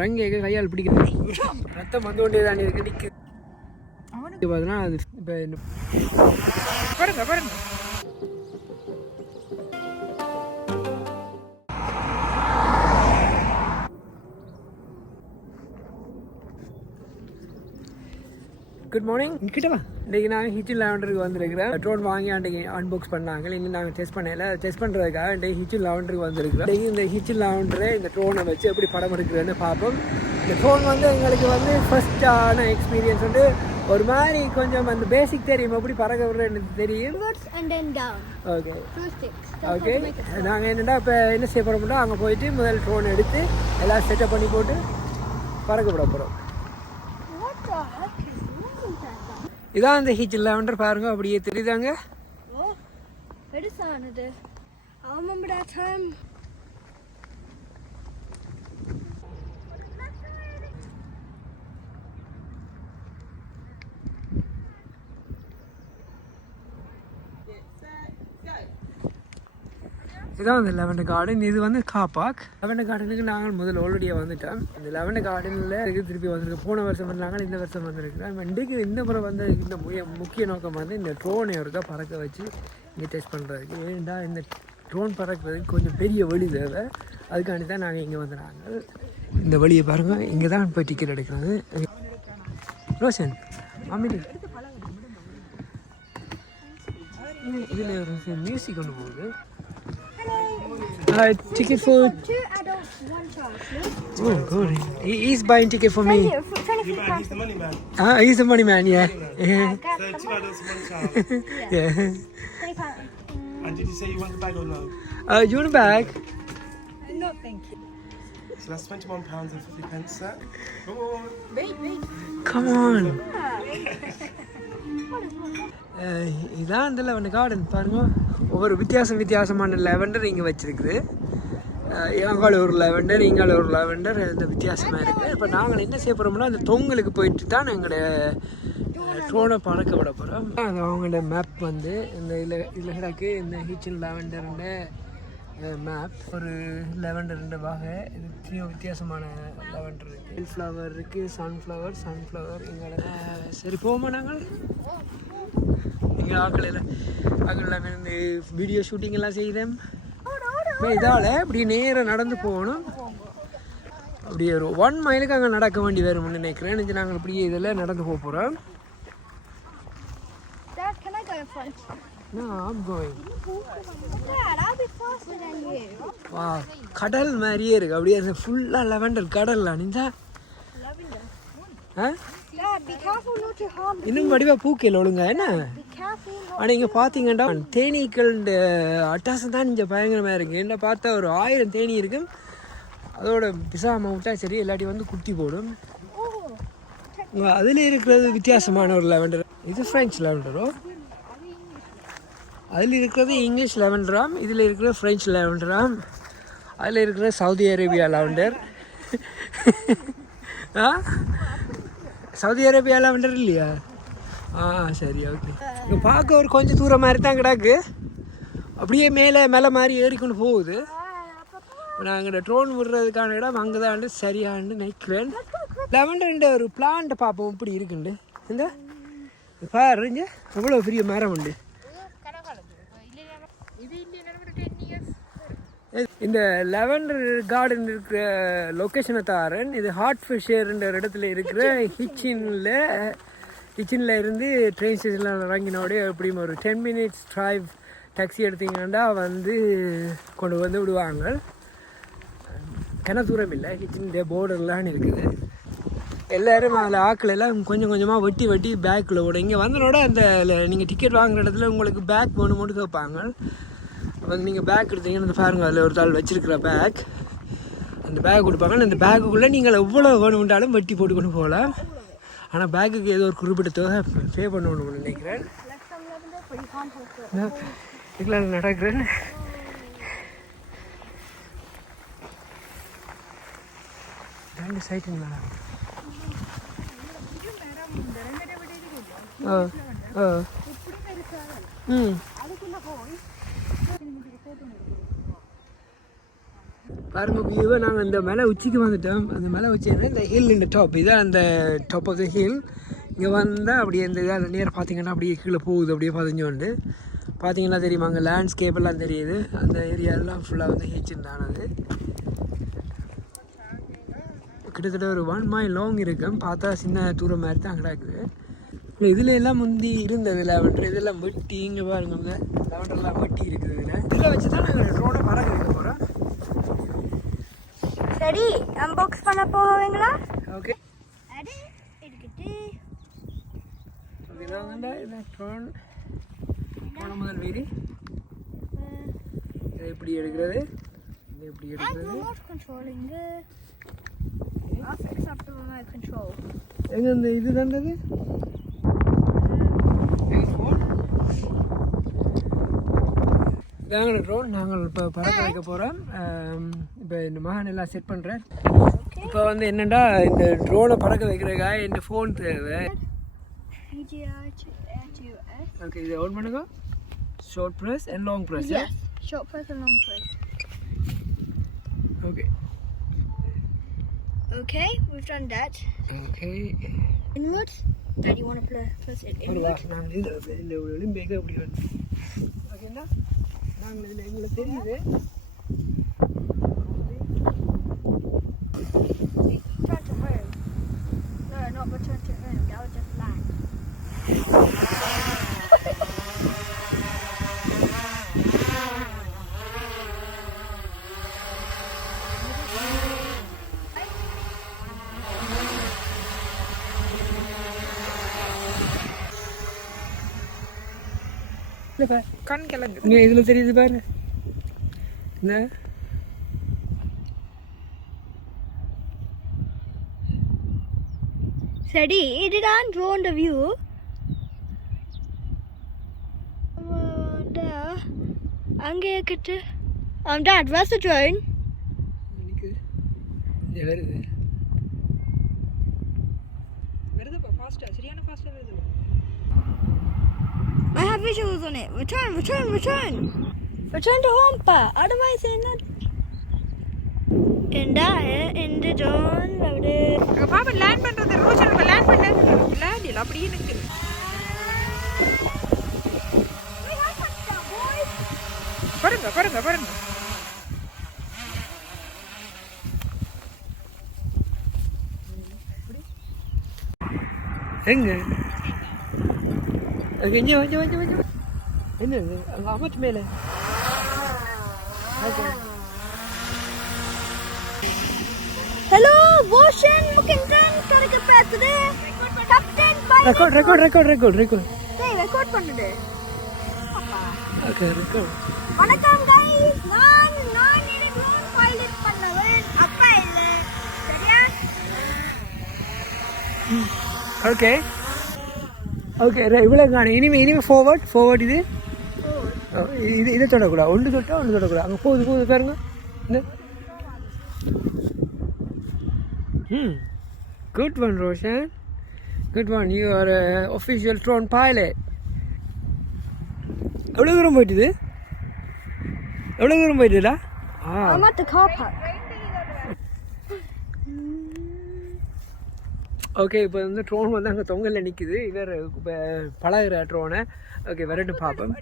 ரங்க கையால் பிடிக்கிறது ரத்தம் வந்து கொண்டே தான் இருக்கு நிற்குது பார்த்தீங்கன்னா அது இப்போ பாருங்க குட் மார்னிங் கிட்டவா இன்றைக்கி நாங்கள் ஹிச்சின் லாவெண்டருக்கு வந்திருக்கிறோம் ட்ரோன் வாங்கி அன்றைக்கி அன்பாக்ஸ் பண்ணாங்க இன்னும் நாங்கள் டெஸ்ட் பண்ணல டெஸ்ட் பண்ணுறதுக்காக இன்றைக்கி ஹிச்சின் லாவெண்டருக்கு வந்திருக்கிறோம் இன்றைக்கி இந்த ஹிச்சின் லாவெண்டரை இந்த ட்ரோனை வச்சு எப்படி படம் எடுக்கிறதுன்னு பார்ப்போம் இந்த ட்ரோன் வந்து எங்களுக்கு வந்து ஃபஸ்ட்டான எக்ஸ்பீரியன்ஸ் வந்து ஒரு மாதிரி கொஞ்சம் அந்த பேசிக் தெரியும் எப்படி பறக்க விடுறேன்னு தெரியும் ஓகே ஓகே நாங்கள் என்னென்னா இப்போ என்ன செய்ய போகிறோம்னா அங்கே போயிட்டு முதல் ட்ரோன் எடுத்து எல்லாம் செட்டப் பண்ணி போட்டு பறக்க விட போகிறோம் இதான் அந்த ஹிச்சின் லாவெண்டர் பாருங்க அப்படியே தெரியுதாங்க பெருசானது ஆமாம்டா டைம் இதான் அந்த லெவண்டர் கார்டன் இது வந்து காப்பாக் லெவண்டர் கார்டனுக்கு நாங்கள் முதல் ஆல்ரெடியே வந்துட்டோம் இந்த லெவண்டர் கார்டனில் திருப்பி வந்திருக்கு போன வருஷம் வந்தாங்க இந்த வருஷம் வந்திருக்கிறோம் இன்றைக்கு இந்த முறை வந்து இந்த முக்கிய நோக்கம் வந்து இந்த ட்ரோனை ஒருக்கா பறக்க வச்சு இங்கே டெஸ்ட் பண்ணுறதுக்கு ஏன்டா இந்த ட்ரோன் பறக்கிறதுக்கு கொஞ்சம் பெரிய வழி தேவை அதுக்காண்டி தான் நாங்கள் இங்கே வந்துடுறாங்க இந்த வழியை பாருங்கள் இங்கே தான் போய் டிக்கெட் எடுக்கிறது ரோஷன் அமிலி இதில் ஒரு மியூசிக் ஒன்று போகுது ticket for 2 adults, 1 child. Oh, good. He's buying ticket for me. He's the money man. He's the money man, yeah. So 2 adults, 1 child. Yeah. And did you say you want the bag or no? You want a bag? No, thank you. So that's £21.50, sir. Come on. Wait. Come on. இதான் இந்த lavender garden பாருங்க ஒவ்வொரு வித்தியாசமான lavender இங்கே வச்சுருக்குது இங்கால ஒரு lavender இங்கால ஒரு லெவண்டர் இந்த வித்தியாசமாக இருக்குது இப்போ நாங்கள் என்ன செய்ய போகிறோம்னா அந்த தொங்கலுக்கு போயிட்டு தான் எங்களுடைய ட்ரோனை பறக்க விட போகிறோம் அது அவங்களோட மேப் வந்து இந்த இதில் கிடக்கு இந்த ஹிச்சின் லாவெண்டர்ன்ற மேப் ஒரு லெவண்டர்ன்ற வகை இது வித்தியாசமான லெவண்டர் இருக்குது ஃப்ளவர் இருக்குது சன்ஃப்ளவர் இங்கே சரி போமா நாங்கள் இங்கே ஆக்களில் வந்து வீடியோ ஷூட்டிங் எல்லாம் செய்கிறேன் இதால் இப்படி நேராக நடந்து போகணும் அப்படியே ஒரு 1 மைலுக்கு அங்கே நடக்க வேண்டி வரும்னு நினைக்கிறேன் நாங்கள் இப்படியே இதில் நடந்து போக போகிறோம் No, I'm going. Dad, I'll be faster than you. Wow, கடல் மாதிரியே இருக்கு அப்படியே ஃபுல்லாக லெவண்டர் கடல்ல நீங்க Dad, be careful not to harm me. இன்னும் வடிவா பூக்கையில் ஒழுங்க என்ன Be careful not. ஆனால் இங்கே பார்த்தீங்கன்னா தேனீக்கள் அட்டாசம் தான் இங்கே பயங்கரமாக இருக்குது என்ன பார்த்தா ஒரு 1000 தேனி இருக்கும் அதோட பிசாம விட்டா சரி எல்லாத்தையும் வந்து குட்டி போடும் அதில் இருக்கிறது வித்தியாசமான ஒரு லெவண்டர் இது ஃப்ரெஞ்ச் லெவண்டரோ அதில் இருக்கிறது இங்கிலீஷ் லெவண்டராம் இதில் இருக்கிற ஃப்ரெஞ்ச் லெவண்டராம் அதில் இருக்கிற Saudi Arabia lavender Saudi Arabia lavender இல்லையா சரி ஓகே இங்கே பார்க்க ஒரு கொஞ்சம் தூரம் மாதிரி தான் கிடக்கு அப்படியே மேலே மாதிரி ஏறிக்கொண்டு போகுது நாங்கள் இந்த ட்ரோன் விடுறதுக்கான இடம் அங்கே தான் சரியான்னு நினைக்கிறேன் லெவண்டர் ஒரு பிளான்ட்டை பார்ப்போம் இப்படி இருக்குண்டு இந்த பாருங்க எவ்வளோ பெரிய மரம் உண்டு இந்த லெவண்டர் கார்டன் இருக்கிற லொக்கேஷனை தாரன் இது ஹாட் ஃபிஷர்ன்ற இடத்துல இருக்கிற ஹிச்சினில் இருந்து ட்ரெயின் ஸ்டேஷனில் இறங்கினோடே எப்படியும் ஒரு 10 minutes டிரைவ் டாக்ஸி எடுத்தீங்கன்னா வந்து கொண்டு வந்து விடுவாங்க கிண தூரம் இல்லை ஹிச்சின் போர்டர்லாம் இருக்குது எல்லோரும் அதில் ஆக்கள் எல்லாம் கொஞ்சம் கொஞ்சமாக வெட்டி பேக்கில் விட இங்கே வந்தனோட அந்த நீங்கள் டிக்கெட் வாங்குற இடத்துல உங்களுக்கு பேக் வேணுமோட்டு கேட்பாங்க அப்போ நீங்கள் பேக் எடுத்தீங்கன்னு அந்த பாருங்க அதில் ஒரு தாள் வச்சுருக்கிற பேக் அந்த பேக் கொடுப்பாங்க அந்த பேக்குக்குள்ளே நீங்கள் எவ்வளோ வேணும்ன்றாலும் வெட்டி போட்டு கொண்டு போகலாம் ஆனால் பேக்குக்கு ஏதோ ஒரு குறிப்பிட்ட தொகை பே பண்ணணும்னு நினைக்கிறேன் இதில் நடக்கிறேன் ரெண்டு சைட்டுங்களா பாருங்க வியூவை நாங்கள் இந்த மலை உச்சிக்கு வந்துட்டோம். அந்த மலை உச்சின்னா இந்த ஹில் இந்த டாப் இதான் அந்த டாப் ஆஃப் த ஹில். இங்கே வந்தால் அப்படியே இந்த இதில் நேரம் பார்த்தீங்கன்னா அப்படியே கீழே போகுது அப்படியே பதிஞ்சோண்டு பார்த்தீங்கன்னா தெரியுமா அங்கே லேண்ட்ஸ்கேப் எல்லாம் தெரியுது. அந்த ஏரியாலாம் ஃபுல்லாக வந்து ஹிட்சின் தான். அது கிட்டத்தட்ட ஒரு 1 mile லாங் இருக்கும். பார்த்தா சின்ன தூரம் மாதிரி தான் கிடக்குது. இல்லை இதில் எல்லாம் முந்தி இருந்தது லெவண்டர். இதெல்லாம் வெட்டி இங்கே பாருங்க லெவண்டர்லாம் வெட்டி இருக்குது. இதில் வச்சு தான் நாங்கள் ட்ரோனை பறக்க வைக்க போகிறோம். சரி அன்பாக்ஸ் பண்ண போவீங்களா? ஓகே அது இருக்குது. இதாங்கண்டா இந்த ட்ரோன் போன முதல் வீடு. இதை எப்படி எடுக்கிறது, இதை எப்படி எடுக்கிறது, remote controlling I'll fix up the remote control. எங்க இந்த இது தாண்டது இதாங்க ட்ரோன். நாங்கள் இப்போ பறக்க வைக்க போகிறோம். இப்போ இந்த மகன் எல்லாம் செட் பண்ணுறேன். இப்போ வந்து என்னென்னா இந்த ட்ரோனை பறக்க வைக்கிறதுக்காக இந்த ஃபோன் தேவை. DJI to S. ஓகே இதை ஆன் பண்ணுங்க. Short press and long press. Yes, short press and long press. Okay Okay, we've done that. Okay Inwards. Dad, you want to press it inwards? நாங்கள் இந்த Olympic அப்படி வந்து ஓகேண்ணா நாங்கள் இதில் எங்களுக்கு தெரியுது. Turn to home. No, not return to home. That was just land. கண் கிழங்கு இங்கே இதில் தெரியுது பாரு. என்ன Sadi, did I draw on the view? There. Ange Dad, where's the drone? இங்கே வருது வருதுப்பா ஃபாஸ்ட்டாக சரியான ஃபாஸ்ட்டாக வருது. I have visuals on it. Return. Return to home, pa. Otherwise, in the drone, அங்க பாப்பா லேண்ட் பண்றது ரோஷன் லேண்ட் பண்ண லேண்ட் இல்ல அப்படியே நிக்குது. பாருங்க எங்க இங்கே கொஞ்சம் என்னது அங்கே அமத்து மேலே Hello, Ocean Mukinton. Karika பேசுது. Captain Pilot. Record Hey, record பண்ணுது. Okay record. வணக்கம் guys. நான் இது drone pilot பண்ணவன். அப்பா இல்ல. சரியா? ஓகே இவ்வளோ காணும். இனிமே ஃபார்வர்ட் இது இதை தொடக்கூடாது. ஒன்று தொடக்கூடாது. அங்கே போகுது பாருங்க. இந்த good one Roshan, good one. You are official drone pilot. எவ்வளோ தூரம் போயிட்டுடா? I'm at the car park. Okay இப்போ வந்து ட்ரோன் வந்து அங்கே தொங்கலில் நிற்குது. இவர் இப்போ பழகிற ட்ரோனை. ஓகே வரட்டு பார்ப்போம்.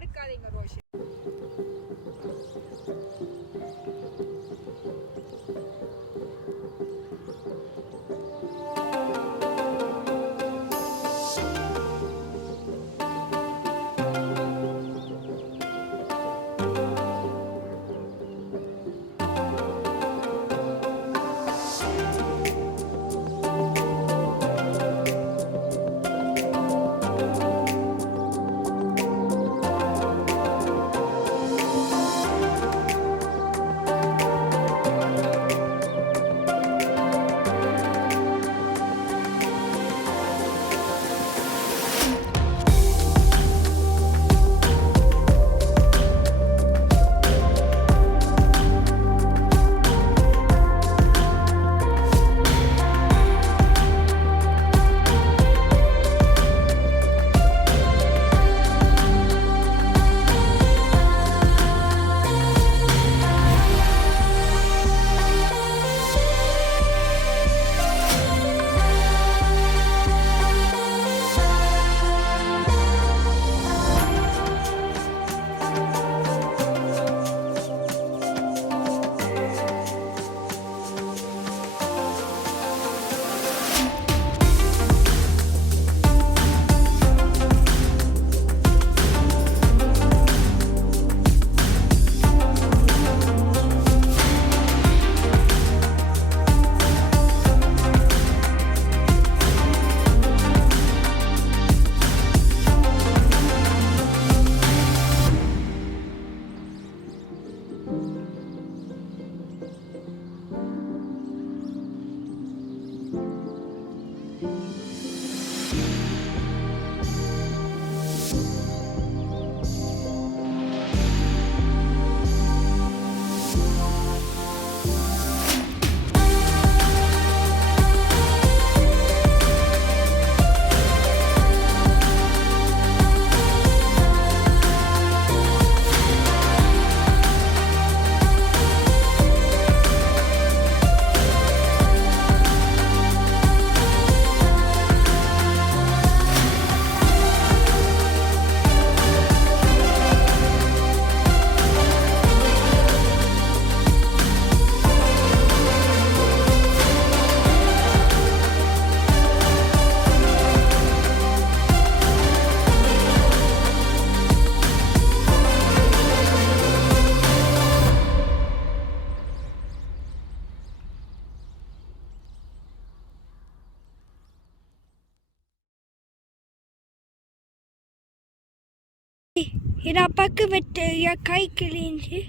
இது அப்பாக்கு வெட்டு கை கிழிஞ்சு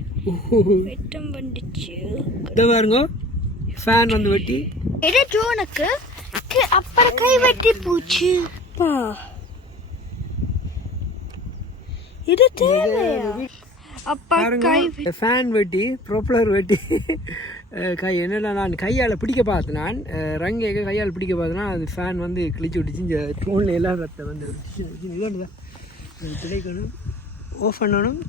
வெட்டம் வந்துச்சு. இதை பாருங்க, ஃபேன் வந்து வெட்டி. இது ஜோனுக்கு அப்புறம் கை வெட்டி போச்சு. இது தேவையா? அப்பா கை ஃபேன் வெட்டி, ப்ரொப்பலர் வெட்டி, கை என்னடா நான் கையால் பிடிக்க பார்த்தேன். நான் ரங்கேக்க கையால் பிடிக்க பார்த்தேன்னா அது ஃபேன் வந்து கிழிச்சு விட்டுச்சு. இந்த ட்ரோனில் எல்லாம் ரத்தம் வந்து இதுதான் கிடைக்கணும், ஆஃப் பண்ணணும்.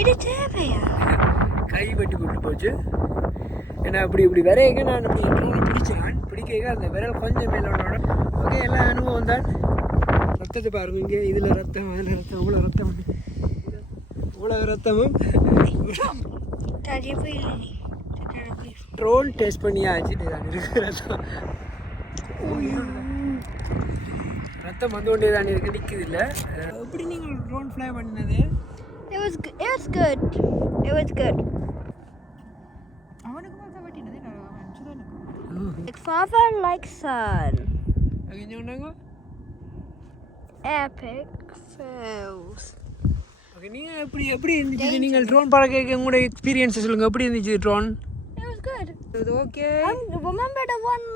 இது தேவையா? கை வெட்டி கொண்டு போச்சு. ஏன்னா இப்படி விரைக்க நான் அப்படி ட்ரோனை பிடிச்சேன். பிடிக்க அந்த விரல் கொஞ்சம் மேலோட ஓகே எல்லாம் அனுபவம் தான். ரத்தத்தை பாருங்க, இங்கே இதில் ரத்தம், அதில் ரத்தம், இவ்வளோ ரத்தம், இவ்வளோ ரத்தமும். ட்ரோன் டெஸ்ட் பண்ணியாச்சு. ரத்தம் ரத்தம் வந்து கொண்டே தான் இருக்கு, நிற்குது இல்லை. எப்படி நீங்கள் ட்ரோன் ஃப்ளை பண்ணினது? It was good. It was good. Like father, like son. Epic fails. Okay, நீங்கள் எப்படி இருந்துச்சு? நீங்கள் ட்ரோன் பறக்க உங்களோட எக்ஸ்பீரியன்ஸ் சொல்லுங்கள். எப்படி இருந்துச்சு ட்ரோன்? It was good. இது ஓகே. Remember the one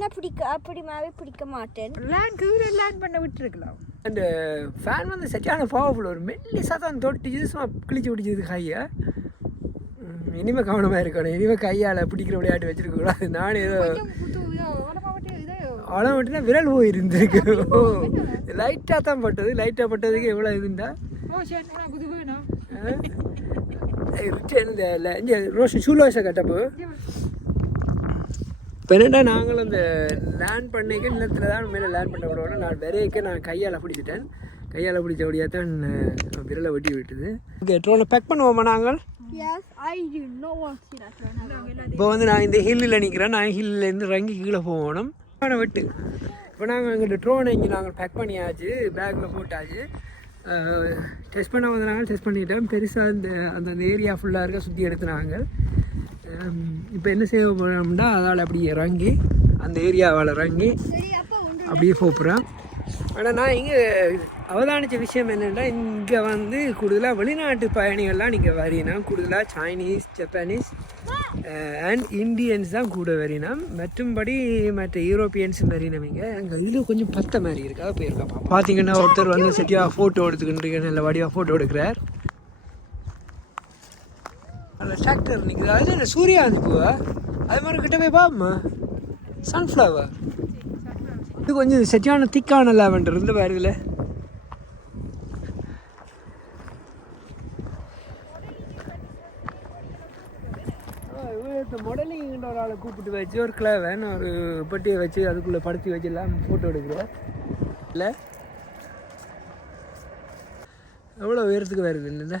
நான் பிடிக்க அப்படி மாதிரி பிடிக்க மாட்டேன். லேண்ட் பண்ண விட்டுருக்கலாம். அந்த ஃபேன் வந்து சரியான பவர்ஃபுல். ஒரு மெல்லிசாக தான் தொட்டிச்சு, சும்மா கிழிச்சு பிடிச்சது கையை. இனிமேல் கவனமாக இருக்கணும். இனிமேல் கையால் பிடிக்கிற விளையாட்டு வச்சுருக்க கூடாது. நானும் ஏதோ அவ்வளோ மட்டும் தான் விரல் போய் இருந்திருக்கு. லைட்டாக தான் பட்டது. லைட்டாக பட்டதுக்கு எவ்வளோ இதுண்டா இந்த ரோஷன் ஷூலோஸை கட்டப்போ. இப்போ என்னடா நாங்களும் அந்த லேண்ட் பண்ணிக்க நிலத்தில் தான் மேலே லேண்ட் பண்ண விடணும். நான் விரைக்க நான் கையால் பிடிச்சிட்டேன். கையால் பிடிச்சபடியாக தான் விரலை வெட்டி விட்டுது. ஓகே, ட்ரோனை பேக் பண்ணுவோமா நாங்கள்? இப்போ வந்து நான் இந்த ஹில்லில் நிற்கிறேன். நான் ஹில்லேருந்து இறங்கி கீழே போகணும். வெட்டு இப்போ நாங்கள் எங்கள்கிட்ட ட்ரோனை இங்கே நாங்கள் பேக் பண்ணியாச்சு, பேக்கில் போட்டாச்சு. டெஸ்ட் பண்ண வந்து நாங்கள் டெஸ்ட் பண்ணிட்டோம். பெருசாக அந்த ஏரியா ஃபுல்லாக இருக்க சுற்றி எடுத்து நாங்கள் இப்போ என்ன செய்ய போகிறோம்னா அதால் அப்படியே இறங்கி அந்த ஏரியாவால் இறங்கி அப்படியே போகிறோம். ஆனால் நான் இங்கே அவதானித்த விஷயம் என்னென்னா, இங்கே வந்து கூடுதலாக வெளிநாட்டு பயணிகள்லாம் நீங்கள் வரீங்கன்னா கூடுதலாக சைனீஸ், ஜப்பானீஸ் அண்ட் இந்தியன்ஸ் தான் கூட வரினம். மற்றும்படி மற்ற யூரோப்பியன்ஸ் வரினம். இங்கே அங்கே இதில் கொஞ்சம் பத்த மாதிரி இருக்கா போயிருக்காப்பா. பார்த்தீங்கன்னா ஒருத்தர் வந்து செட்டியாக ஃபோட்டோ எடுத்துக்கிட்டு நல்ல வடிவாக ஃபோட்டோ எடுக்கிறார். அதில் டிராக்டர் நிற்குது. அது என்ன சூரியகாந்தி பூவா? அது மாதிரி கிட்ட போய் பாப்போம்மா. சன்ஃப்ளவர். இது கொஞ்சம் செட்டியான திக்கான லாவெண்டர் இந்த பாரு. இதில் மாடலிங்கிற ஒரு ஆளை கூப்பிட்டு வச்சு ஒரு கிளவன் ஒரு பட்டியை வச்சு அதுக்குள்ளே படுத்தி வச்சு எல்லாம் ஃபோட்டோ எடுக்கிறேன். இல்லை எவ்வளோ உயரத்துக்கு வருது இல்லை?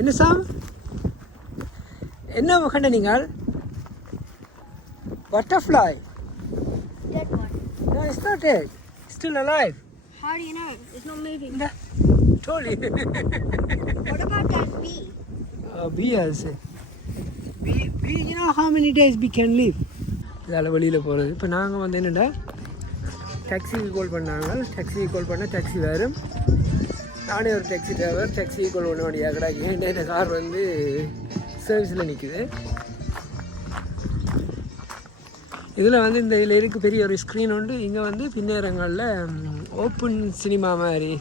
என்ன சாம்? என்ன கண்ட நீங்கள்? Butterfly. That one. No, it's not dead. It's still alive. How do you know? It's not moving. Totally. What about that bee? Bee also. Bee, you know how many days bee can live? இதால் வெளியில் போகிறது. இப்போ நாங்கள் வந்து என்னென்னா டாக்ஸிக்கு கால் பண்ணாங்க. டாக்ஸிக்கு கால் பண்ணால் taxi வரும். நானே ஒரு டாக்ஸி டிரைவர். டாக்ஸிக்கு கால் பண்ண முடியாது கடாக்கி. ஏன்டா இந்த கார் வந்து சர்வீஸில் நிற்குது. இதில் வந்து இந்த இதில் இருக்குது பெரிய ஒரு ஸ்க்ரீன் உண்டு. இங்கே வந்து பின்னேரங்களில் ஓப்பன் சினிமா மாதிரி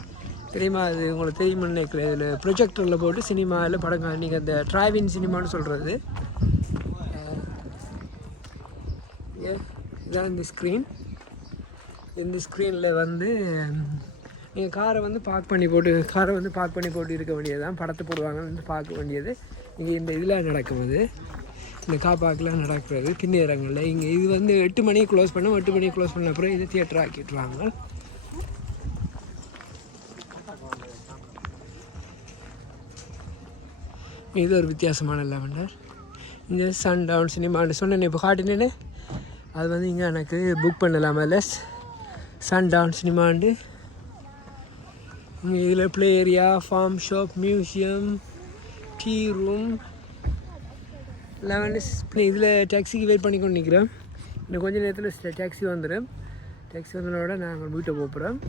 தெரியுமா? அது உங்களுக்கு தெரியுமா நினைக்கல. இதில் ப்ரொஜெக்டரில் போட்டு சினிமாவில் படம் நீங்கள் அந்த டிரைவின் சினிமான்னு சொல்கிறது. இதான் இந்த ஸ்க்ரீன். இந்த ஸ்க்ரீனில் வந்து நீங்கள் காரை வந்து பார்க் பண்ணி போட்டு இருக்க வேண்டியது தான். படத்தை போடுவாங்க வந்து பார்க்க வேண்டியது. இங்கே இந்த இதில் நடக்கும். அது இந்த கார் பார்க்கில் நடக்கிறது பின்னேரங்களில். இங்கே இது வந்து 8 மணிக்கு க்ளோஸ் பண்ணோம். 8 மணிக்கு க்ளோஸ் பண்ண அப்புறம் இது தியேட்டர் ஆக்கிட்டுருவாங்க. இது ஒரு வித்தியாசமான லெவண்டர். இங்கே சன் டவுன் சினிமான்னு சொன்னேன். இப்போ காட்டினேன்னு அது வந்து இங்கே எனக்கு புக் பண்ணலாம் லெஸ் சன்டவுன் சினிமாண்டு. இங்கே இதில் play area, farm shop, museum, tea room, lavenders play. இதில் டாக்ஸிக்கு வெயிட் பண்ணி கொண்டு நிற்கிறேன். இன்னும் கொஞ்சம் நேரத்தில் டாக்ஸி வந்துடும். டாக்ஸி வந்தனோட நாங்கள் வீட்டை போகிறோம்.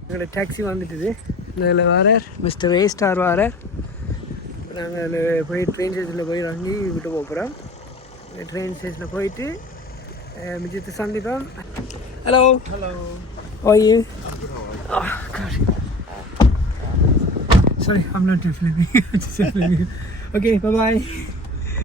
எங்களோட டாக்ஸி வந்துட்டுது. இதில் வரார் மிஸ்டர் A ஸ்டார் வரார். நாங்கள் அதில் போய் ட்ரெயின் ஸ்டேஷனில் போய் வாங்கி விட்டு போகிறோம். ட்ரெயின் ஸ்டேஷனில் போயிட்டு மிச்சத்தை சந்திப்போம். Hello. Hello. How are you? Oh, God. Sorry, I'm not filming. Okay, bye-bye.